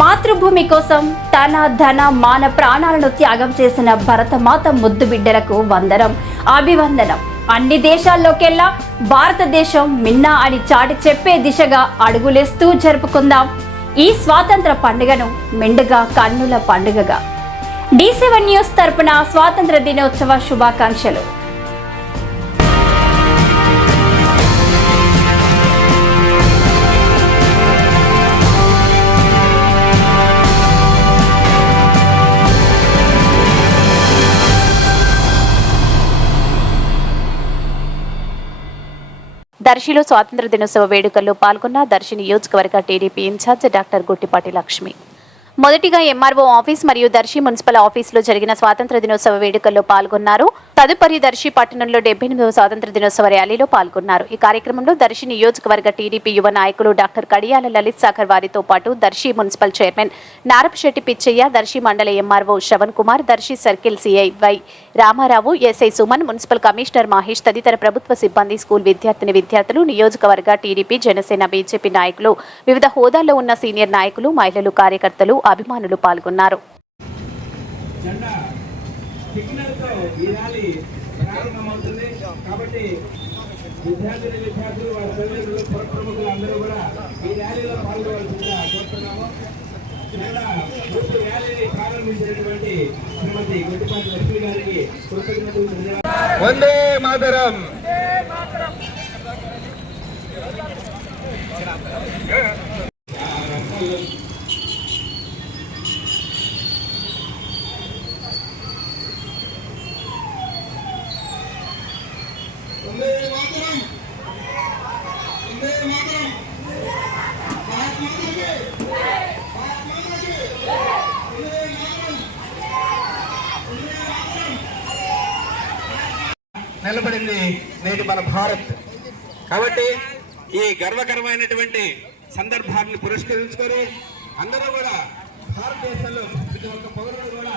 మాతృభూమి కోసం తన ధన మాన ప్రాణాలను త్యాగం చేసిన భరతమాత ముద్దు బిడ్డలకు వందనం అభివందనం. అన్ని దేశాల్లోకెల్లా భారతదేశం మిన్నా అని చాటి చెప్పే దిశగా అడుగులేస్తూ జరుపుకుందాం ఈ స్వాతంత్ర పండుగను మెండుగా కన్నుల పండుగగా. డి సెవెన్ న్యూస్ తరపున స్వాతంత్ర దినోత్సవ శుభాకాంక్షలు. దర్శిలో స్వాతంత్ర దినోత్సవ వేడుకల్లో పాల్గొన్న దర్శి నియోజకవర్గ TDP incharge doctor Guttipati Lakshmi. మొదటిగా ఎంఆర్ఓ ఆఫీస్ మరియు దర్శి మున్సిపల్ ఆఫీసులో జరిగిన స్వాతంత్ర దినోత్సవ వేడుకల్లో పాల్గొన్నారు. తదుపరి దర్శి పట్టణంలో డెబ్బై ఎనిమిదవ స్వాతంత్ర దినోత్సవ ర్యాలీలో పాల్గొన్నారు. ఈ కార్యక్రమంలో దర్శి నియోజకవర్గ టీడీపీ యువ నాయకులు డాక్టర్ కడియాల లలిత్ సాగర్ వారితో పాటు దర్శి మున్సిపల్ చైర్మన్ నారపశెట్టి పిచ్చయ్య దర్శి మండల MRO Shravan Kumar Darsi circle CI Y Ramarao SI Suman municipal commissioner Mahesh తదితర ప్రభుత్వ సిబ్బంది స్కూల్ విద్యార్థిని విద్యార్థులు నియోజకవర్గ టీడీపీ జనసేన బీజేపీ నాయకులు వివిధ హోదాల్లో ఉన్న సీనియర్ నాయకులు మహిళలు కార్యకర్తలు అభిమానులు పాల్గొన్నారు. జెండా సిగ్నల్తో ఈ ర్యాలీ ప్రారంభమవుతుంది. కాబట్టి విద్యార్థులు విద్యార్థులు వారి తల్లిదండ్రులు పుర ప్రముఖులు అందరూ కూడా ఈ ర్యాలీలో పాల్గొవాల్సిందిగా కోరుతున్నాము. జెండా పూర్తి ర్యాలీని ప్రారంభించినటువంటి శ్రీమతి గొట్టిపాటి లక్ష్మి గారికి కృతజ్ఞతలు ధన్యవాదాలు వందే మాతరం! వందే మాతరం వందే మాతరం భారత్ మాతకి భారత్ మాతకి వందే మాతరం వందే మాతరం నిలబడింది నేటి మన భారత్ కాబట్టి ఈ గర్వకరమైనటువంటి సందర్భాన్ని పురస్కరించుకొని అందరూ కూడా భారతదేశంలో ప్రతి ఒక్క పౌరుడు కూడా